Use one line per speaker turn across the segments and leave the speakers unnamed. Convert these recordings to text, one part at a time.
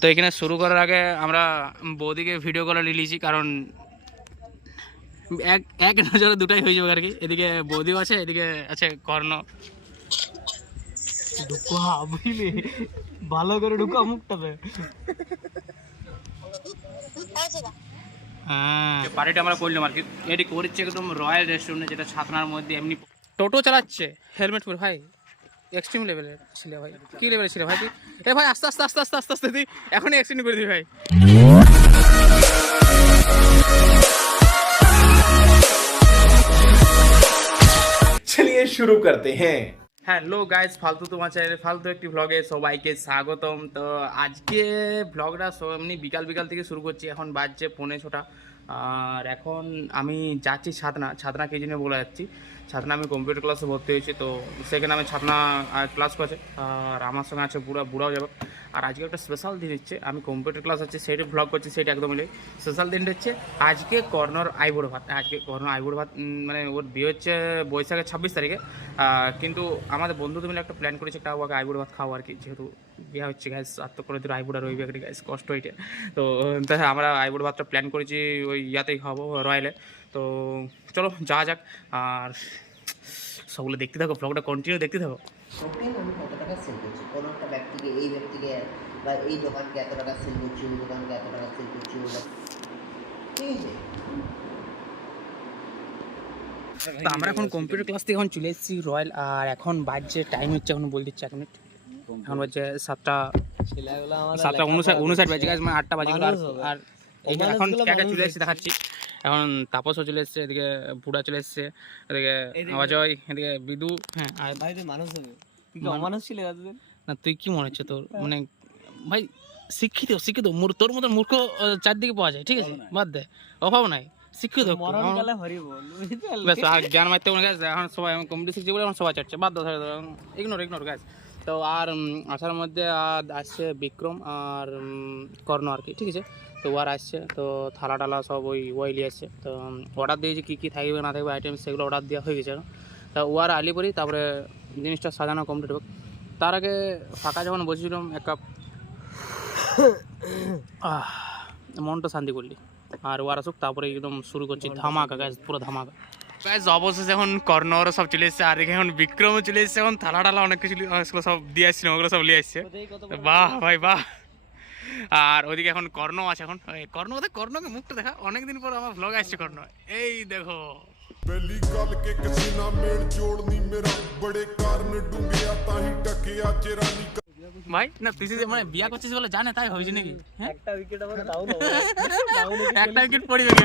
তো এখানে শুরু করার আগে আমরা বৌদিকে ভিডিও কলে নিয়েছি কারণ এক এক নজরে দুটাই হয়ে যাবে আর কি। এদিকে বৌদিও আছে এদিকে আছে কর্ণ।
ঢুকা বুঝলি ভালো করে ঢুকা মুখটাতে।
হ্যাঁ। পার্টিটা আমরা করলাম আর কি। এটি করেছে একদম রয়্যাল রেস্টুরেন্টে যেটা ছাতনার মধ্যে এমনি টোটো চালাচ্ছে হেলমেট পরে ভাই। এক্সট্রিম লেভেলে ছিল ভাই। কি লেভেলে ছিল ভাই এ ভাই আস্তে আস্তে আস্তে আস্তে আস্তে আস্তে তুই এখনই অ্যাক্সিডেন্ট করে দিবি ভাই।
চলিয়ে শুরু করতে হ্যাঁ।
হ্যালো গাইজ ফালতু তোমার চ্যানেলে ফালতু একটি ভ্লগে সবাইকে স্বাগতম। তো আজকে ভ্লগটা এমনি বিকাল বিকাল থেকে শুরু করছি এখন বাজছে পনেরো ছটা। আর এখন আমি যাচ্ছি ছাতনা ছাতনা কে জন্য বলে যাচ্ছি? ছাতনা আমি কম্পিউটার ক্লাসে ভর্তি হয়েছি, তো সেখানে আমি ছাতনা ক্লাস করছে, আর আমার সঙ্গে আছে বুড়া, বুড়াও যাবে। আর আজকে একটা স্পেশাল দিন হচ্ছে। আমি কম্পিউটার ক্লাস আছে সেইটা ভ্লগ করছি সেটা একদম স্পেশাল দিনটা হচ্ছে। আজকে কর্নর আইবুড়ো ভাত, আজকে কর্নর আইবুড়ো ভাত মানে ওর বিয়ে হচ্ছে বৈশাখের ছাব্বিশ তারিখে। কিন্তু আমাদের বন্ধুদের মিলে একটা প্ল্যান করেছে একটা ওকে ভাত খাওয়া আর কি, যেহেতু বিয়ে হচ্ছে গ্যাস তো করে দূর আইবুড়া রইবে একটা গ্যাস কষ্ট হইতে। তো, তাই আমরা আইবুড়ো ভাতটা প্ল্যান করেছি, ওই ইয়াতেই খাব, রয়্যালে। তো, চলো যা যাক। আর সবগুলো দেখতে থাকো ব্লগটা কন্টিনিউ দেখতে থাকো।
শপিং আমি কত টাকা সেল করছি? কোনো একটা ব্যক্তিকে এই ব্যক্তিকে বা এই দোকানকে এত টাকা সেল করছি ওই দোকানকে এত টাকা সেল করছি ওই ঠিক আছে
তো আমরা এখন কম্পিউটার ক্লাস থেকে এখন চলে এসেছি রয়্যাল আর এখন বাজছে টাইম হচ্ছে এখন বলে দিচ্ছি এক মিনিট এখন বাজছে সাতটা সাতটা উনষাট উনষাট বাজে গেছে মানে আটটা বাজে গেলো আর আর এখন চলে এসেছি দেখাচ্ছি। এখন তাপসও চলে এসেছে এদিকে বুড়া চলে এসেছে এদিকে অজয় এদিকে বিদু। হ্যাঁ আর
ভাই তুই মানুষ হবে। তুই কি অমানুষ ছিলে এতদিন?
না তুই কি মনে হচ্ছে তোর? মানে ভাই শিক্ষিত শিক্ষিত তোর মতন মূর্খ চারদিকে পাওয়া যায় ঠিক আছে? বাদ দে অভাব নাই শিক্ষিত? ব্যাস আর জ্ঞান মারতে মনে গেছে এখন সবাই এখন কমিটি শিখছে বলে এখন সবাই চাচ্ছে বাদ দাও ইগনোর ইগনোর গ্যাস তো আর আসার মধ্যে আর আসছে বিক্রম আর কর্ণ আর কি ঠিক আছে? তো ওয়ার আসছে তো থালা টালা সব ওই ওয়াইলি আসছে। তো অর্ডার দিয়েছি কী কী থাকবে না থাকবে আইটেম সেগুলো অর্ডার দেওয়া হয়ে গেছে। তা ওয়ার আলি পরি তারপরে জিনিসটা সাজানো কমপ্লিট হোক। তার আগে ফাঁকা যখন বসেছিলাম এক কাপ মনটা শান্তি করলি। আর ওয়ার আসুক তারপরে একদম শুরু করছি ধামাকা গ্যাস পুরো ধামাকা। গ্যাস অবশেষে এখন কর্ণর সব চলে এসছে আর এখানে এখন বিক্রমও চলে এসছে এখন থালা টালা অনেক কিছু সব দিয়ে আসছিল ওগুলো সব নিয়ে আসছে। বাহ ভাই বাহ। আর ওইদিকে এখন কর্ণ আছে এখন এই কর্ণ কোথায় কর্ণকে মুখটা দেখা অনেকদিন পর আমার ভ্লগ আসছে কর্ণ এই দেখো
ਪਹਿਲੀ ਗੱਲ ਕਿ ਕਸੀਨਾ ਮੇੜ ਜੋੜਨੀ ਮੇਰਾ ਬੜੇ ਕਾਰਨ ਡੁੱਬਿਆ ਤਾਂ ਹੀ ਟਕਿਆ ਚਿਰਾਨੀ
ভাই না তুই যে মানে বিয়া করছিস বলে জানে তাই হয়েছে নাকি হ্যাঁ
একটা উইকেট আবার ডাউন হবে
একটা উইকেট পড়ে যাবে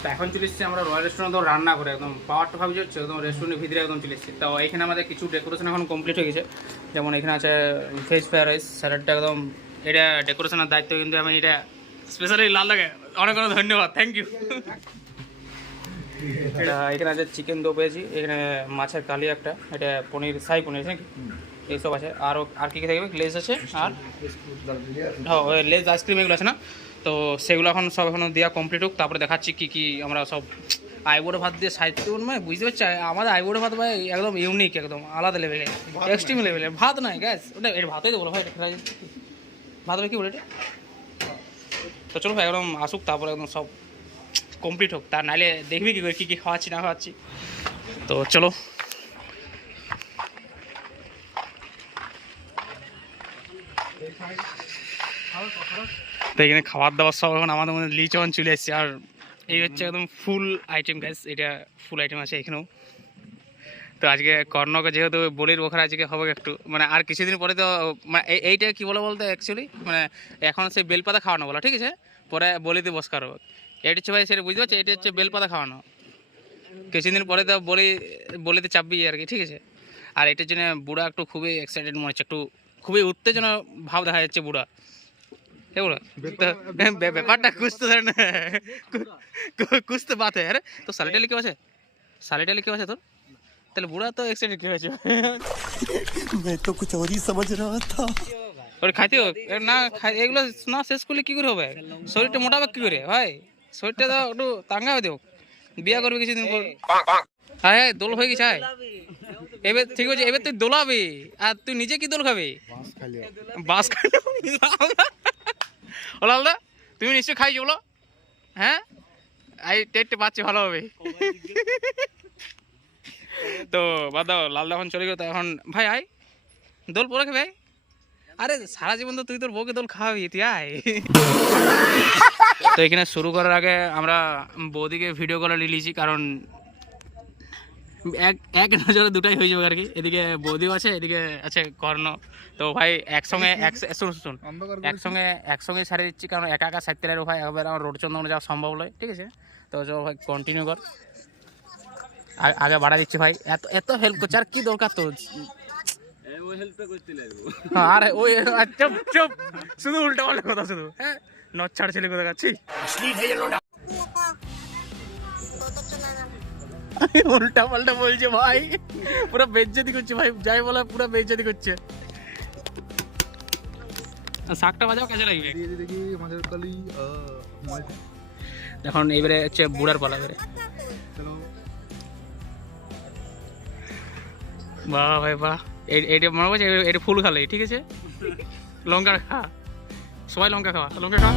তো এখন চলে এসেছি আমরা রয়্যাল রেস্টুরেন্ট রান্না করে একদম পাওয়ারটা ভাবি হচ্ছে একদম রেস্টুরেন্টের ভিতরে একদম চলে এসেছি তো এখানে আমাদের কিছু ডেকোরেশন এখন কমপ্লিট হয়ে গেছে যেমন এখানে আছে ভেজ ফ্রাইড রাইস স্যালাডটা একদম এটা ডেকোরেশনের দায়িত্ব কিন্তু আমি এটা স্পেশালি লাল লাগে অনেক অনেক ধন্যবাদ থ্যাংক ইউ এটা এখানে আছে চিকেন দো পেয়েছি এখানে মাছের কালি একটা এটা পনির সাই পনির নাকি? এইসব আছে। আরও আর কী কী থাকবে? লেজ আছে আর? হ্যাঁ লেজ আইসক্রিম এগুলো আছে না? তো সেগুলো এখন সব এখনও দেওয়া কমপ্লিট হোক তারপরে দেখাচ্ছি কী কী আমরা সব আইবুড়ো ভাত দিয়ে সাহিত্য মানে বুঝতে পারছি আমাদের আইবুড়ো ভাত ভাই একদম ইউনিক একদম আলাদা লেভেলে এক্সট্রিম লেভেলে ভাত নয় গ্যাস ওটা এটা ভাতই তো বলো ভাই এটা ফ্রাই কি বলে এটা? তো চলো ভাই, একদম আসুক, তারপরে একদম সব কমপ্লিট হোক। তার নাইলে দেখবি কি করে, কী কী খাওয়াচ্ছি, না খাওয়াচ্ছি। তো চলো। তো এখানে খাবার দাবার সব এখন আমাদের মধ্যে লিচন চলে এসছে। আর এই হচ্ছে একদম ফুল আইটেম গ্যাস এটা ফুল আইটেম আছে এখানেও। তো আজকে কর্ণকে যেহেতু বলির ওখানে আজকে হবে একটু মানে আর কিছুদিন পরে তো মানে এই- এইটা কি বলো বলতে অ্যাকচুয়ালি মানে এখন সেই বেলপাতা খাওয়ানো বলো ঠিক আছে? পরে বলিতে বস করো। এটা হচ্ছে ভাই সেটা বুঝতে পারছ? এটা হচ্ছে বেলপাতা খাওয়ানো। কিছুদিন পরে তো বলি বলিতে চাপবি আর কি ঠিক আছে? আর এটার জন্য বুড়া একটু খুবই এক্সাইটেড মনে হচ্ছে একটু খুবই উত্তেজনা ভাব দেখা যাচ্ছে বুড়া। এগুলো ব্যাপারটা কুছ তো কুছ তো বাত। হ্যাঁ তো সালিটালি কেউ আছে? সালিটালি কেউ আছে তোর? তাহলে বুড়া তো এক্সাইটেড কি হয়েছে
मैं तो कुछ और ही समझ रहा था
ওটা খাইতে হোক এ না খাই এগুলো না শেষ করলে কি করে হবে শরীরটা মোটাবে কি করে ভাই শরীরটা তো একটু তাঙ্গা হতে হোক বিয়া করবে কিছুদিন পর হ্যাঁ হ্যাঁ দোল হয়ে গেছে হ্যাঁ এবার ঠিক আছে এবার তুই দোলাবি আর তুই নিজে কি দোল খাবি বাস খাবি আমরা ও লালদা তুমি নিশ্চয়ই খাইছো বলো হ্যাঁ এই টেটে পাচ্ছি ভালো হবে তো বাদ দাও লাল যখন চলে গেল তো এখন ভাই আয়। দোল পরে খাবে আরে সারা জীবন তো তুই তোর বউকে দোল খাওয়াবি তুই আয়। তো এখানে শুরু করার আগে আমরা বৌদিকে ভিডিও কলে নিয়েছি কারণ এক এক নজরে দুটাই হয়ে যাবে আর কি। এদিকে বৌদিও আছে এদিকে আছে কর্ণ। তো ভাই একসঙ্গে এক শুন শুন একসঙ্গে একসঙ্গে সারিয়ে দিচ্ছি কারণ একা একা সাইতে ভাই একবার আমার রোড চন্দ্র যাওয়া সম্ভব নয় ঠিক আছে? তো চলো ভাই কন্টিনিউ কর। আগে বাড়া দিচ্ছি ভাই। এত এত হেল্প করছে আর কি দরকার তো হ্যাঁ, আরে ওই চুপ চুপ। শুধু উল্টা পাল্টা কথা শুধু। হ্যাঁ? নচ্ছাড় ছেলে কথা কাচ্ছি উল্টা পাল্টা বলছে ভাই। পুরো বেজ্জতি করছে ভাই যাই বলা পুরো বেজ্জতি করছে। শাকটা বাজাও কাজে লাগবে? এখন এবারে হচ্ছে বুড়ার পালা এবারে বাহ ভাই বাহ। এই- এইটা মনে করছে এটা ফুল খালে ঠিক আছে? লঙ্কা খা। সবাই লঙ্কা খাওয়া লঙ্কা খা।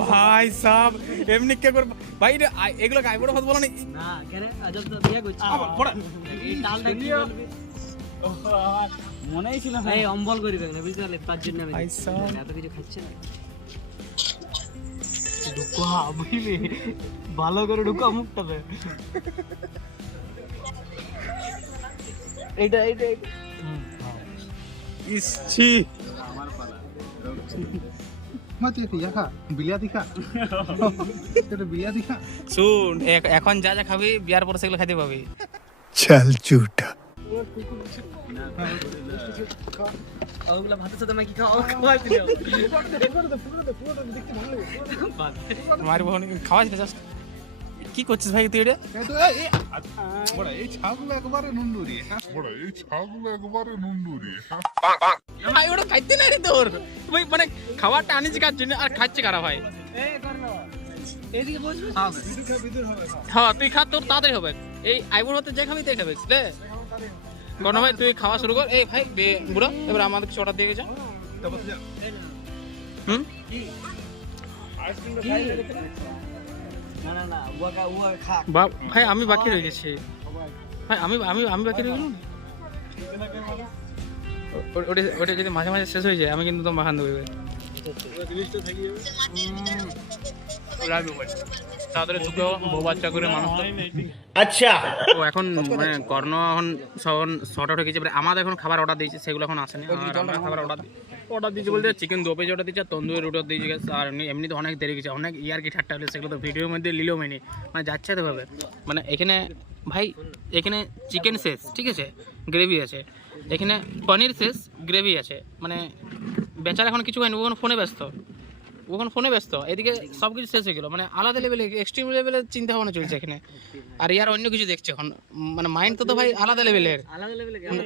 ভাই সাহ এমনি কে করে ভাই এগুলো গাইবড় ভাত বলো না?
না কেন আজব তো বিয়া করছি। এই ডালটা কি বলবি? মনেই ছিল না। এই অম্বল করি দেখ না বুঝতে পারলে তার জন্য আমি এত কিছু খাচ্ছে না। ঢুকা বুঝলি ভালো করে ঢুকা
মুখটা দে। এটা এটা ইসছি।
আমার পালা এখন যা যা খাবি বিয়ার পর সেগুলো খাইতে পাবি।
চাল চুটা
ওগুলা ভাতের সাথে নাকি খাওয়া খাওয়াই দিলে
মারি বোন খাওয়াস না জাস্ট কি করছিস ভাই তুই এটা?
এই তো এই বড় এই ছাগুলো একবারে নুনডুরি হ্যাঁ?
বড় এই ছাগল একবারে নুন্ডুরি হ্যাঁ?
ভাই ওটা খাইতে না রে তোর। ভাই মানে খাবারটা আনিস কার জন্য আর খাচ্ছে কারা ভাই?
এদিকে
হ্যাঁ। তুই খা তোর তাড়াতাড়ি হবে। এই আইবুড় হতে যে খাবি তাই খাবে কোন ভাই তুই খাওয়া শুরু কর এই ভাই বে বুড়ো এবার আমাদের কিছু অর্ডার দিয়ে গেছে হুম ভাই আমি বাকি রয়ে গেছি ভাই আমি আমি আমি বাকি রয়ে গেলাম ওটা ওটা যদি মাঝে মাঝে শেষ হয়ে যায় আমি কিন্তু তোমার মাখান দেবো তাদের দুটো বাচ্চা করে মানুষ
আচ্ছা।
তো এখন মানে কর্ণ এখন সবন শর্ট আউট হয়ে গেছে এবার আমাদের এখন খাবার অর্ডার দিয়েছে সেগুলো এখন আসেনি। আমরা খাবার অর্ডার অর্ডার দিয়েছি বলতে চিকেন দু পেজ অর্ডার দিচ্ছে তন্দুরি রুটি অর্ডার দিয়েছে আর এমনি তো অনেক দেরি গেছে অনেক ইয়ার কি ঠাট্টা হলে সেগুলো তো ভিডিওর মধ্যে লিলেও মেনি মানে যাচ্ছে তো ভাবে মানে এখানে ভাই এখানে চিকেন শেষ ঠিক আছে? গ্রেভি আছে। এখানে পনির শেষ গ্রেভি আছে। মানে বেচার এখন কিছু খাইনি ফোনে ব্যস্ত। ওখানে ফোনে ব্যস্ত। এদিকে সব কিছু শেষ হয়ে গেলো। মানে আলাদা লেভেলে এক্সট্রিম লেভেলের চিন্তা ভাবনা চলছে এখানে। আর ইয়ার অন্য কিছু দেখছে এখন। মানে মাইন্ড তো তো ভাই আলাদা লেভেলের
আলাদা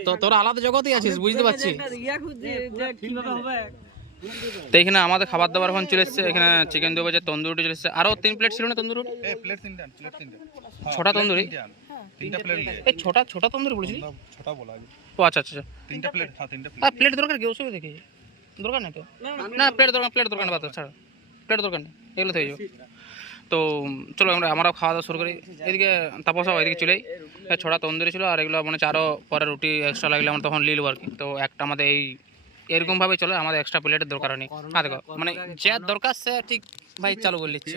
তো তোরা আলাদা জগতেই আছিস বুঝতে পারছি। তো এখানে আমাদের খাবার দাবার এখন চলে এসছে। এখানে চিকেন দু বাজে তন্দুরি রুটি চলে এসছে। আরও তিন প্লেট ছিল না তন্দুরি রুটি
এই প্লেট তিনটা প্লেট তিনটা।
ছটা তন্দুরি?
তিনটা প্লেট দিয়ে
এই ছোটা ছোটা তন্দুরি বলেছিলি?
ছোটা বলা
ও আচ্ছা আচ্ছা আচ্ছা।
তিনটা প্লেট হ্যাঁ তিনটা প্লেট
আর প্লেট দরকার কি? ওসব দেখি দরকার নেই তো না প্লেট দরকার প্লেট দরকার নেই বাদ দাও, প্লেট দরকার নেই এগুলো থেকে যাব তো চলো আমরা আমরাও খাওয়া দাওয়া শুরু করি। এদিকে তাপসা এদিকে চলেই। ছড়া তন্দুরি ছিল আর এগুলো মানে চারও পরে রুটি এক্সট্রা লাগলে আমরা তখন লিলব আর কি। তো একটা আমাদের এই এরকমভাবে চলে আমাদের এক্সট্রা প্লেটের দরকার নেই। হ্যাঁ দেখো মানে যে দরকার সে ঠিক ভাই চালু করে নিচ্ছে।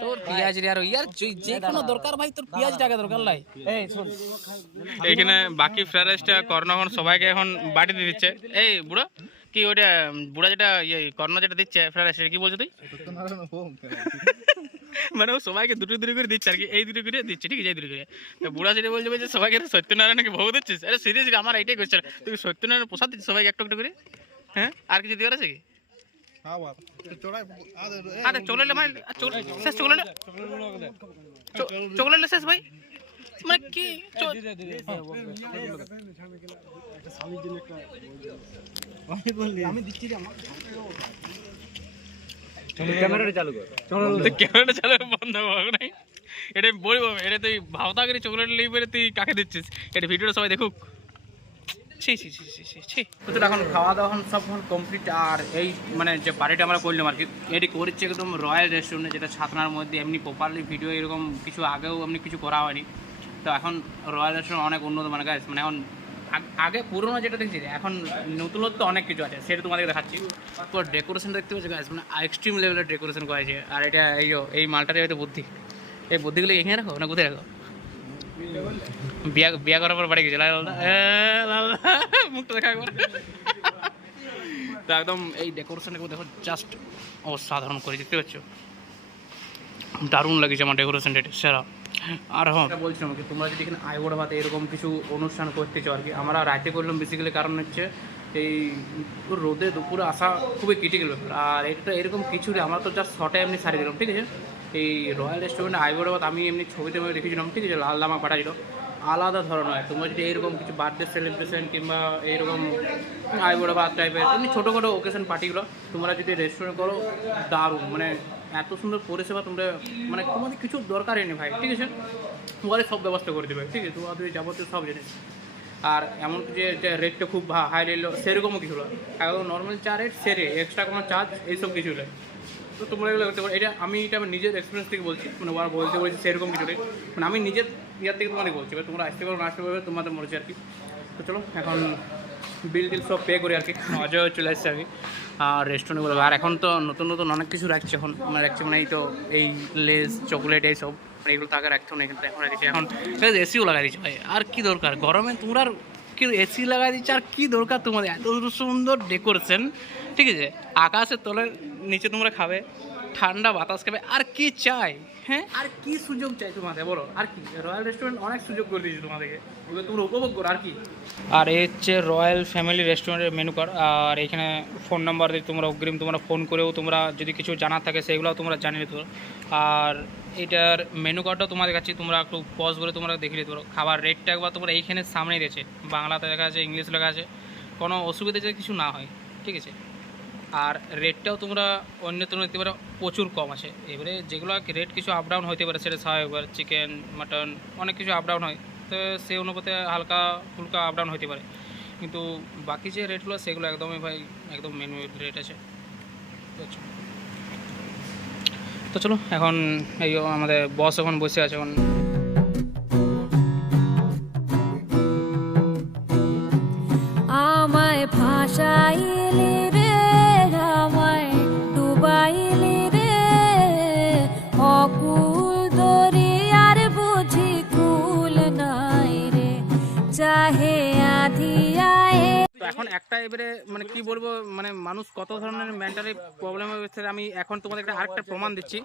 তোর পেঁয়াজ রে আর ইয়ার যে- যে কোনো দরকার ভাই তোর পেঁয়াজ টাকা দরকার লাই।
এই শোন।
এইখানে বাকি ফ্রাইড রাইসটা কর্ণ এখন সবাইকে এখন বাটি দিয়ে দিচ্ছে। এই বুড়ো। কি ওটা বুড়া যেটা ইয়ে কর্ণ যেটা দিচ্ছে ফ্রাইড সেটা কি বলছো তুই? মানে ও সবাইকে দুটো দুটো করে দিচ্ছে আর কি এই দুটো করে দিচ্ছে ঠিক আছে এই দুটো করে। তো বুড়া যেটা বলছে বলছে সবাইকে সত্যনারায়ণকে ভোগ দিচ্ছিস? আরে সিরিয়াসলি আমার এইটাই কোয়েশ্চেন তুই সত্যনারায়ণ প্রসাদ দিচ্ছিস সবাইকে একটু একটু করে? হ্যাঁ? আর কিছু দিবার আছে কি?
হ্যাঁ
আরে চলে এলে মানে চলে শেষ চলে এলে চলে। শেষ ভাই। মানে কি
ক্যামেরাটা চালু কর।
ক্যামেরাটা চালু বন্ধ নাই। এটা বলব এটা তুই ভাবতা করে চকলেট লিয়ে বেরে তুই কাকে দিচ্ছিস? এটা ভিডিওটা সবাই দেখুক। ছি ছি ছি ছি ছি ছি। তো এখন খাওয়া দাওয়া সব কমপ্লিট আর এই মানে যে পার্টিটা আমরা করলাম আর কি এটি করেছে একদম রয়্যাল রেস্টুরেন্টে যেটা ছাতনার মধ্যে এমনি প্রপারলি ভিডিও এরকম কিছু আগেও এমনি কিছু করা হয়নি। তো এখন রয়্যাল রেস্টুরেন্ট অনেক উন্নত মানে গাছ মানে এখন আগে পুরোনো যেটা দেখছি এখন নতুনত্ব অনেক কিছু আছে সেটা তোমাদের দেখাচ্ছি। তো ডেকোরেশন দেখতে পাচ্ছি গাছ মানে এক্সট্রিম লেভেলের ডেকোরেশন করেছে আর এটা এই এই মালটারই হয়তো বুদ্ধি। এই বুদ্ধিগুলো এখানে রাখো না কোথায় রাখো? বিয়া বিয়া করার পর বাড়ি গেছে লাল লাল এ, লাল লাল। মুখটা দেখা তো একদম এই ডেকোরেশনটা দেখো জাস্ট অসাধারণ করে দেখতে পাচ্ছ? দারুণ লাগছে আমার ডেকোরেশন এটা সেরা। আর হ্যাঁ। বলছিলাম কি তোমরা যদি এখানে আইবড় ভাতে এরকম কিছু অনুষ্ঠান করতে চাও আর কি, আমরা রাতে করলাম বেসিক্যালি কারণ হচ্ছে এই রোদে দুপুরে আসা খুবই ক্রিটিক্যাল ব্যাপার। আর এটা এরকম কিছু আমরা তো জাস্ট শর্টে এমনি সারিয়ে দিলাম, ঠিক আছে? এই রয়্যাল রেস্টুরেন্টে আইবড় ভাত আমি এমনি ছবিতে আমি দেখেছিলাম ঠিক আছে? লাল লামা পাঠাছিল আলাদা ধরনের হয় তোমরা যদি এরকম কিছু বার্থডে সেলিব্রেশন কিংবা এরকম আইবড় ভাত টাইপের এমনি ছোটোখাটো ওকেশন পার্টিগুলো তোমরা যদি রেস্টুরেন্ট করো, দারুণ মানে এত সুন্দর পরিষেবা তোমরা মানে তোমাদের কিছু দরকারই নেই ভাই, ঠিক আছে? তোমাদের সব ব্যবস্থা করে দেবে, ঠিক আছে? তোমার তুমি যাবতীয় সব জিনিস। আর এমন যে রেটটা খুব হাই রেল সেরকমও কিছু নয় একদম নর্মাল চা রেট সেরে এক্সট্রা কোনো চার্জ এইসব কিছু নেই। তো তোমরা এগুলো করতে পারো। এটা আমি এটা নিজের এক্সপিরিয়েন্স থেকে বলছি মানে ওরা বলতে বলছি সেরকম কিছু নেই। মানে আমি নিজের ইয়ার থেকে তোমাদের বলছি, এবার তোমরা আসতে পারো, না আসতে পারবে তোমাদের মর্জি আর কি। তো চলো, এখন বিল টিল সব পে করি আর কি। অজয় চলে আসছে আর রেস্টুরেন্টগুলো আর এখন তো নতুন নতুন অনেক কিছু রাখছে এখন। মানে রাখছে মানে এই তো এই লেস চকলেট এইসব। মানে এগুলো তো আগে রাখতো না কিন্তু এখন রেখেছে। এখন এসিও লাগাই দিচ্ছে। ভাই, আর কি দরকার? গরমে তোমরা আর কি এসি লাগাই দিচ্ছে? আর কি দরকার তোমাদের? এত সুন্দর ডেকোরেশন ঠিক আছে? আকাশের তলের নিচে তোমরা খাবে। ঠান্ডা বাতাস খাবে। আর কি চাই হ্যাঁ? আর কি সুযোগ চাই তোমাদের বলো? আর কি? রয়্যাল রেস্টুরেন্ট অনেক সুযোগ করে দিয়েছে তোমাদেরকে। এবার তোমরা উপভোগ করো আর কি? আর এই হচ্ছে রয়্যাল ফ্যামিলি রেস্টুরেন্টের মেনু কার্ড আর এখানে ফোন নাম্বার দিয়ে তোমরা অগ্রিম তোমরা ফোন করেও তোমরা যদি কিছু জানার থাকে সেগুলোও তোমরা জানিয়ে নিতে পারো। আর এটার মেনু কার্ডটাও তোমাদের কাছে তোমরা একটু পজ করে তোমরা দেখে নিতে পারো। খাবার রেটটা একবার তোমরা এইখানে সামনেই দিয়েছে। বাংলাতে লেখা আছে ইংলিশ লেখা আছে। কোনো অসুবিধা যাতে কিছু না হয় ঠিক আছে? আর রেটটাও তোমরা অন্য তুলনায় নিতে পারো প্রচুর কম আছে। এবারে যেগুলো রেট কিছু আপ ডাউন হতে পারে, সেটা স্বাভাবিক চিকেন মাটন অনেক কিছু আপ ডাউন হয়। তো সেই অনুপাতে হালকা ফুলকা আপ ডাউন হতে পারে। কিন্তু বাকি যে রেটগুলো সেগুলো একদমই ভাই, একদম মেনু রেট আছে? তো চলো। এখন এই আমাদের বস এখন বসে আছে, এখন এবারে মানে কি বলব মানে মানুষ কত ধরনের মেন্টালি প্রবলেম হচ্ছে আমি এখন তোমাদের একটা আরেকটা প্রমাণ দিচ্ছি।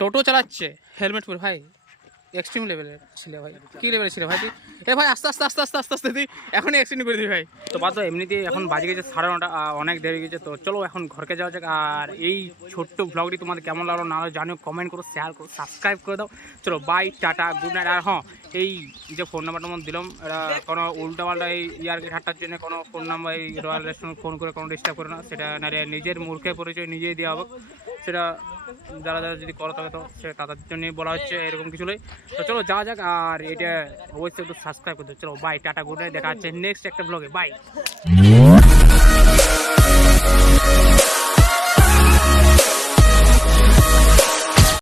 টোটো চালাচ্ছে হেলমেট পরে ভাই। এক্সট্রিম লেভেলের ছিল ভাই। কী লেভেলের ছিল ভাই এ ভাই, আস্তে আস্তে আস্তে আস্তে আস্তে আস্তে তুই এখনই অ্যাক্সিডেন্ট করে দিবি ভাই। তো বাদ এমনিতেই এখন বাজে গেছে, সাড়ে নটা অনেক দেরি গেছে, তো চলো এখন ঘরকে যাওয়া যাক। আর এই ছোট্ট ব্লগটি তোমাদের কেমন লাগল না জানিও কমেন্ট করো শেয়ার করো সাবস্ক্রাইব করে দাও। চলো বাই টাটা গুড নাইট আর হ্যাঁ এই যে ফোন নাম্বারটা আমার দিলাম, এটা কোনো উল্টা পাল্টা এই ইয়ারকে ঠাট্টার জন্য কোনো ফোন নাম্বার এই রয়্যাল রেস্টুরেন্ট ফোন করে কোনো ডিস্টার্ব করে না, সেটা নিজের মূর্খের পরিচয় নিজেই দেওয়া হবে। সেটা যারা যারা যদি করা থাকে তো সে তাদের জন্যই বলা হচ্ছে, এরকম কিছু নয়। তো চলো যা যাক, আর এটা অবশ্যই একটু সাবস্ক্রাইব করতে চলো বাই টাটা গুড দেখা হচ্ছে নেক্সট একটা ব্লগে বাই